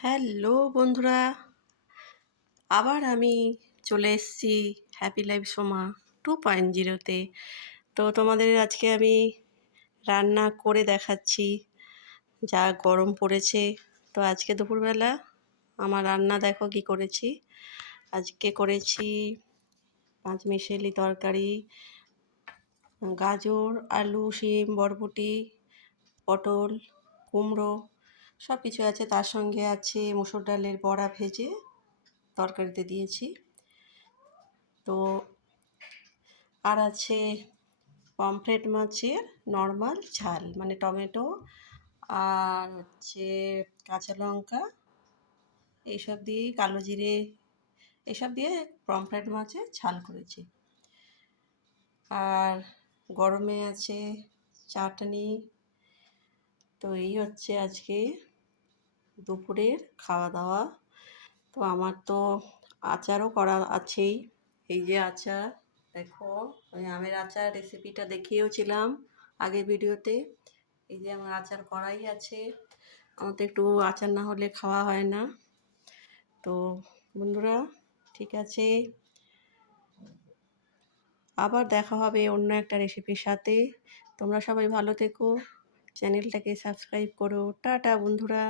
Hello বন্ধুরা, আবার আমি চলে এসেছি হ্যাপি লাইফ সোমা 2.0 তে। তো তোমাদের আজকে আমি রান্না করে দেখাচ্ছি। যা গরম পড়েছে, তো আজকে দুপুরবেলা আমার রান্না দেখো কি করেছি। আজকে করেছি পাঁচমিশালি তরকারি, গাজর, আলু, শিম, বরবটি, পটল, কুমড়ো সব কিছু আছে। তার সঙ্গে আছে মুসুর ডালের বড়া ভেজে তরকারিতে দিয়েছি। তো আর আছে পমফ্রেট মাছের নর্মাল ঝাল, মানে টমেটো আর হচ্ছে কাঁচা লঙ্কা, এইসব দিয়েই কালো জিরে এসব দিয়ে পমফ্রেট মাছের ঝাল করেছি। আর গরমে আছে চাটনি। তো এই হচ্ছে আজকে দুপুরের খাওয়া দাওয়া। তো আমার তো আচারও করা আছেই। এই যে আচার দেখো, ওই আমের আচার রেসিপিটা দেখিয়েওছিলাম আগের ভিডিওতে। এই যে আমার আচার করাই আছে। আমার তো একটু আচার না হলে খাওয়া হয় না। তো বন্ধুরা, ঠিক আছে, আবার দেখা হবে অন্য একটা রেসিপির সাথে। তোমরা সবাই ভালো থেকো, চ্যানেলটাকে সাবস্ক্রাইব করো। টাটা বন্ধুরা।